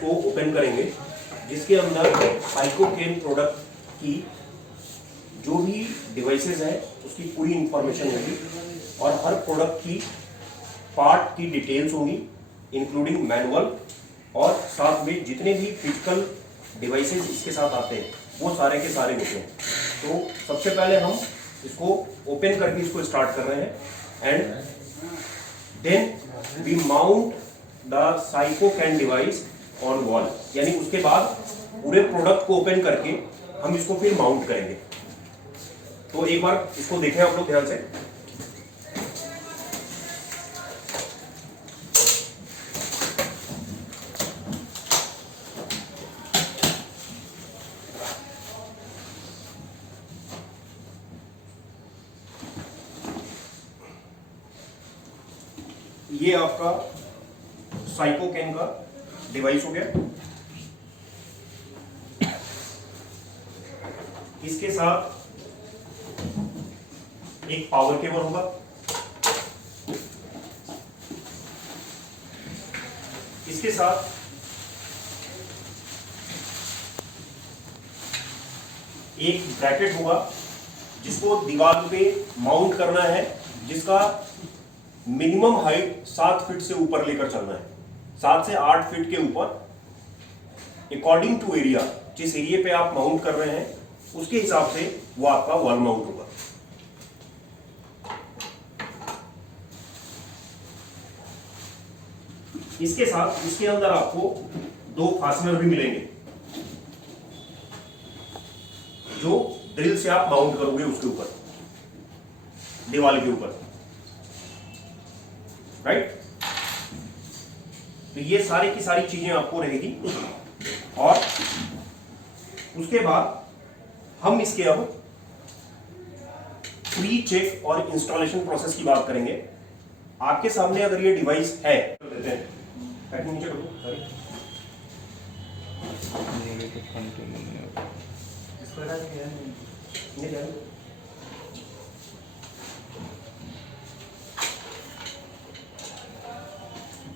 को ओपन करेंगे जिसके अंदर साइकोकेन प्रोडक्ट की जो भी डिवाइसेस है उसकी पूरी इंफॉर्मेशन होगी और हर प्रोडक्ट की पार्ट की डिटेल्स होंगी इंक्लूडिंग मैनुअल और साथ में जितने भी फिजिकल डिवाइसेस इसके साथ आते हैं वो सारे के सारे होते हैं। तो सबसे पहले हम इसको ओपन करके इसको स्टार्ट कर रहे हैं and then we mount the साइकोकेन डिवाइस ऑन वॉल, यानी उसके बाद पूरे प्रोडक्ट को ओपन करके हम इसको फिर माउंट करेंगे। तो एक बार इसको देखें आप लोग ध्यान से। ये आपका साइकोकेन का डिवाइस हो गया। इसके साथ एक पावर केबल होगा, इसके साथ एक ब्रैकेट होगा जिसको दीवार पे माउंट करना है, जिसका मिनिमम हाइट 7 फीट से ऊपर लेकर चलना है, 7 से 8 फीट के ऊपर अकॉर्डिंग टू एरिया। जिस एरिया पे आप माउंट कर रहे हैं उसके हिसाब से वो आपका वॉल माउंट होगा। इसके साथ इसके अंदर आपको 2 फास्टनर भी मिलेंगे जो ड्रिल से आप माउंट करोगे उसके ऊपर, दीवार के ऊपर, राइट। तो ये सारी की सारी चीजें आपको रहेगी और उसके बाद हम इसके अब प्री चेक और इंस्टॉलेशन प्रोसेस की बात करेंगे। आपके सामने अगर ये डिवाइस है देते हैं, पैकिंग नीचे कर दो सॉरी,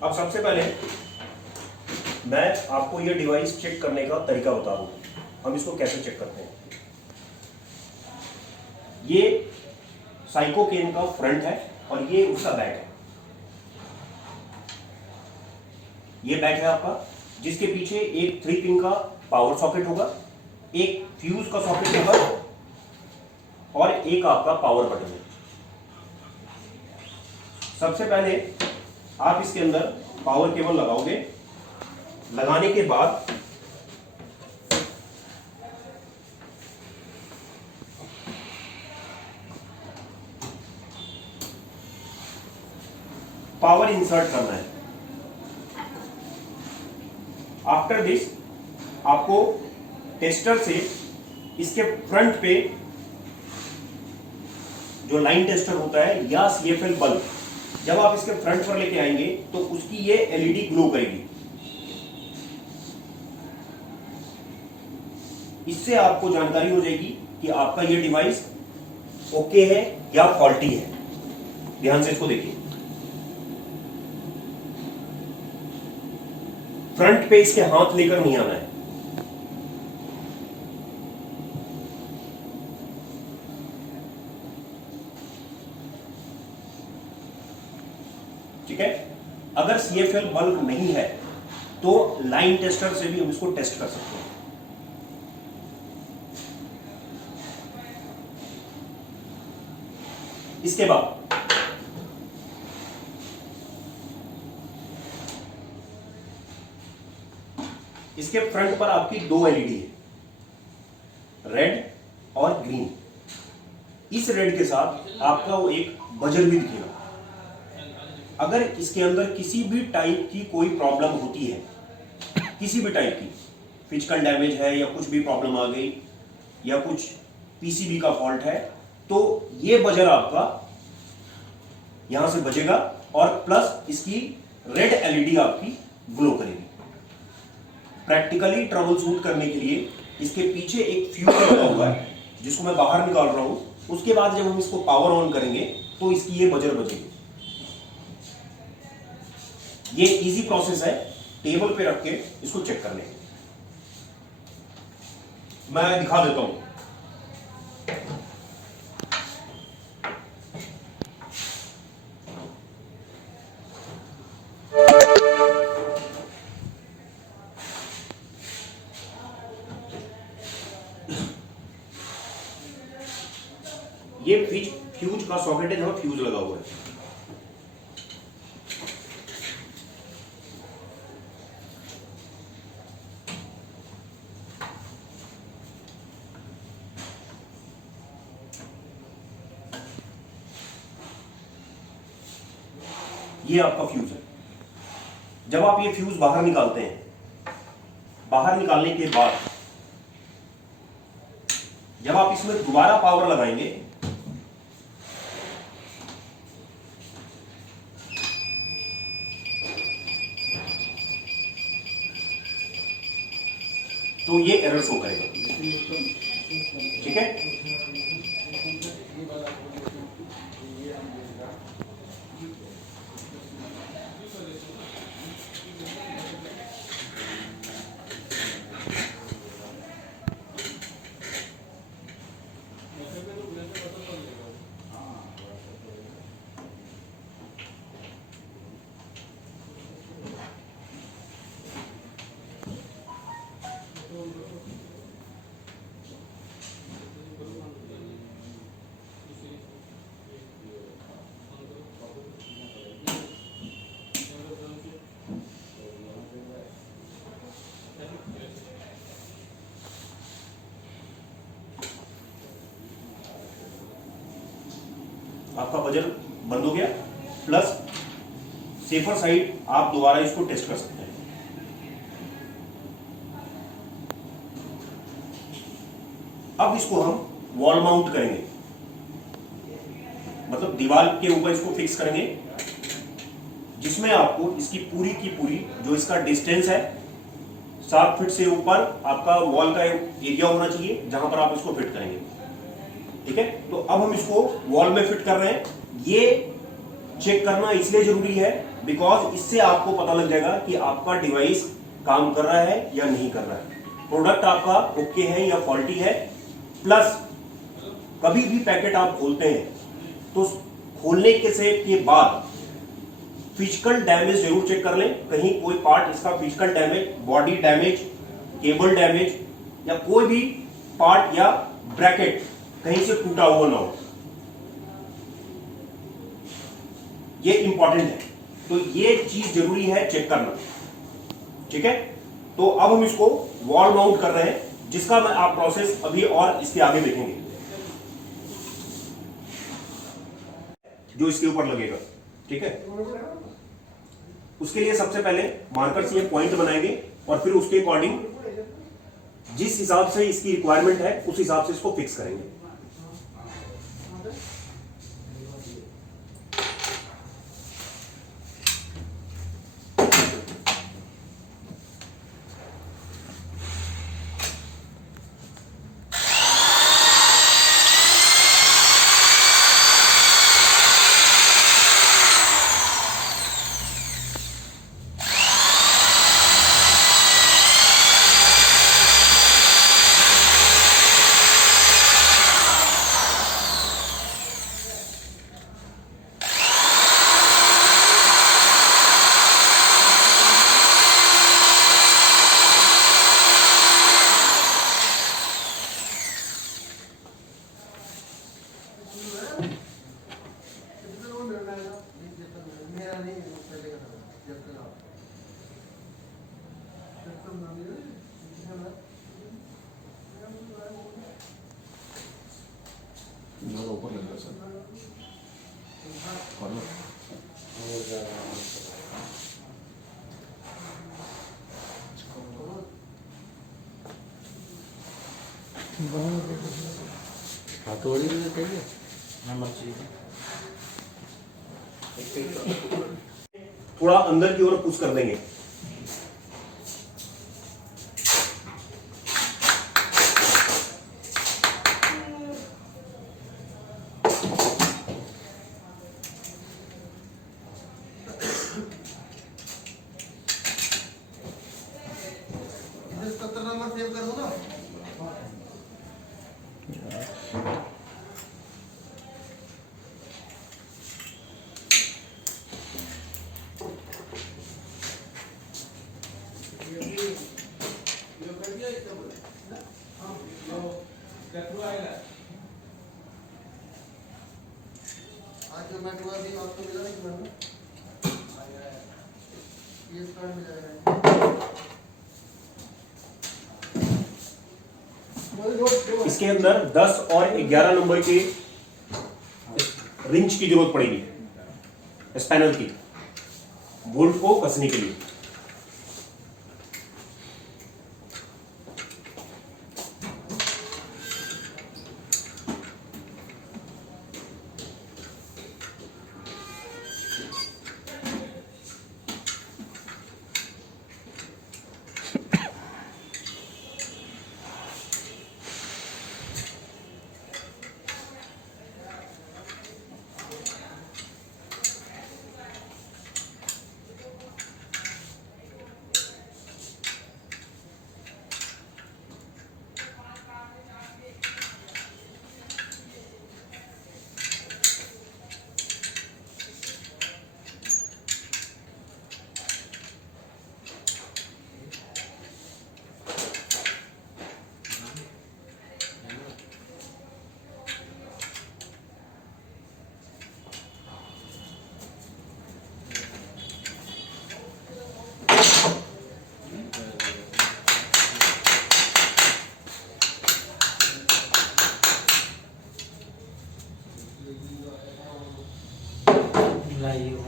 अब सबसे पहले मैं आपको ये डिवाइस चेक करने का तरीका बता दूं। हम इसको कैसे चेक करते हैं। ये साइकोकेन का फ्रंट है और ये उसका बैक है। ये बैक है आपका, जिसके पीछे एक 3 पिन का पावर सॉकेट होगा, एक फ्यूज का सॉकेट होगा और एक आपका पावर बटन है। सबसे पहले आप इसके अंदर पावर केबल लगाओगे। लगाने के बाद पावर इंसर्ट करना है। आफ्टर दिस आपको टेस्टर से इसके फ्रंट पे जो लाइन टेस्टर होता है या CFL बल्ब, जब आप इसके फ्रंट पर लेके आएंगे तो उसकी ये LED ग्लो करेगी। इससे आपको जानकारी हो जाएगी कि आपका ये डिवाइस ओके है या फॉल्टी है। ध्यान से इसको देखिए। फ्रंट पे इसके हाथ लेकर नहीं आना है। ठीक है। अगर CFL बल्ब नहीं है तो लाइन टेस्टर से भी हम इसको टेस्ट कर सकते हैं। इसके बाद इसके फ्रंट पर आपकी 2 LED है, रेड और ग्रीन। इस रेड के साथ आपका वो एक बजर भी दिखेगा। अगर इसके अंदर किसी भी टाइप की कोई प्रॉब्लम होती है, किसी भी टाइप की फिजिकल डैमेज है या कुछ भी प्रॉब्लम आ गई या कुछ PCB का फॉल्ट है, तो ये बजर आपका यहां से बजेगा और प्लस इसकी रेड LED आपकी ग्लो करेगी। प्रैक्टिकली ट्रबल शूट करने के लिए इसके पीछे एक फ्यूज लगा हुआ है जिसको मैं बाहर निकाल रहा हूं। उसके बाद जब हम इसको पावर ऑन करेंगे तो इसकी ये बजर बजेगी। ये इजी प्रोसेस है। टेबल पे रख के इसको चेक कर लेंगे। मैं दिखा देता हूं। ये फ्यूज का सॉकेट है जहां फ्यूज लगा हुआ है। ये आपका फ्यूज है। जब आप ये फ्यूज बाहर निकालते हैं, बाहर निकालने के बाद जब आप इसमें दोबारा पावर लगाएंगे तो ये एरर शो करेगा। ठीक है, आपका बजर बंद हो गया। प्लस सेफर साइड आप दोबारा इसको टेस्ट कर सकते हैं। अब इसको हम वॉल माउंट करेंगे, मतलब दीवार के ऊपर इसको फिक्स करेंगे, जिसमें आपको इसकी पूरी की पूरी जो इसका डिस्टेंस है 7 फीट से ऊपर आपका वॉल का एरिया होना चाहिए जहां पर आप इसको फिट करेंगे। ठीक है, तो अब हम इसको वॉल में फिट कर रहे हैं। ये चेक करना इसलिए जरूरी है बिकॉज इससे आपको पता लग जाएगा कि आपका डिवाइस काम कर रहा है या नहीं कर रहा है, प्रोडक्ट आपका ओके है या फॉल्टी है। प्लस कभी भी पैकेट आप खोलते हैं तो खोलने के बाद फिजिकल डैमेज जरूर चेक कर लें। कहीं कोई पार्ट इसका physical damage, body damage, cable damage या कोई भी पार्ट या ब्रैकेट कहीं से टूटा हुआ ना हो, ये इंपॉर्टेंट है। तो ये चीज जरूरी है चेक करना। ठीक है, तो अब हम इसको वॉल माउंट कर रहे हैं, जिसका मैं आप प्रोसेस अभी और इसके आगे देखेंगे जो इसके ऊपर लगेगा। ठीक है, उसके लिए सबसे पहले मार्कर से ये पॉइंट बनाएंगे और फिर उसके अकॉर्डिंग जिस हिसाब से इसकी रिक्वायरमेंट है उस हिसाब से इसको फिक्स करेंगे। ऊपर लग रहा सर, हथौड़ी भी चाहिए नंबर चाहिए, थोड़ा अंदर की ओर पुश कर देंगे। 77 नंबर सेव कर दो ना। आज जो मैं हुआ भी आपको मिला नहीं मिला? ये कार्ड मिला है। इसके अंदर 10 और 11 नंबर के रिंच की जरूरत पड़ेगी स्पैनर की, बोल्ट को कसने के लिए। लाइए वो।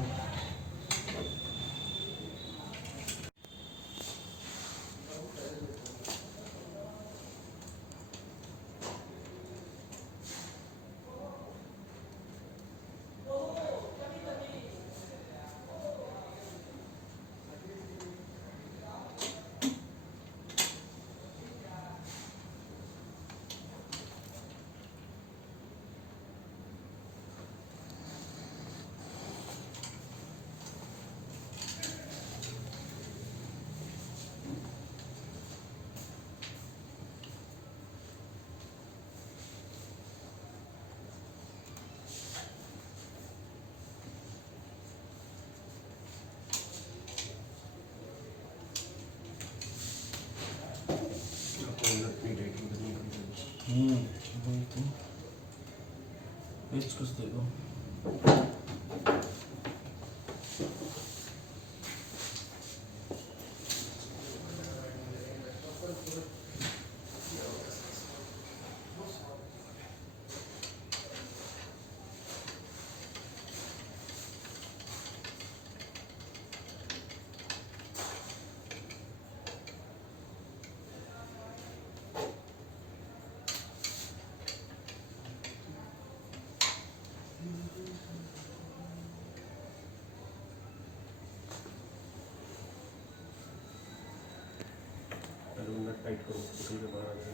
वही तो। कुछ देखो। टाइट करो, निकल के बाहर आ जाए।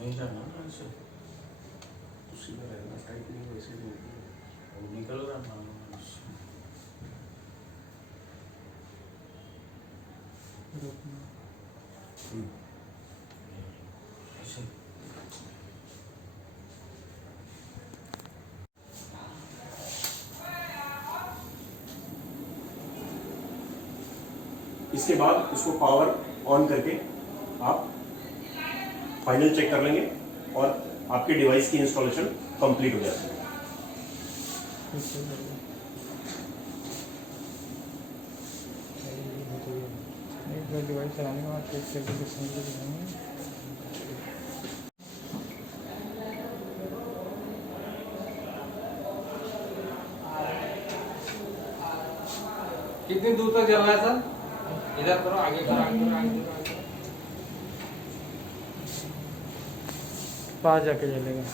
नहीं जाना ना ऐसे। उसी में रहना, टाइट नहीं वैसे नहीं। वो निकल रहा मालूम है उससे। ऐसे। इसके बाद उसको पावर ऑन करके आप फाइनल चेक कर लेंगे और आपके डिवाइस की इंस्टॉलेशन कंप्लीट हो जाएगी। में डिवाइस चलाने के बाद चेक करके किस्म को दिखाएंगे। कितनी दूर तक जल रहा है सर? इधर करो, आगे करो, आगे करो, आगे करो, आगे करो। पास जाके जलेगा।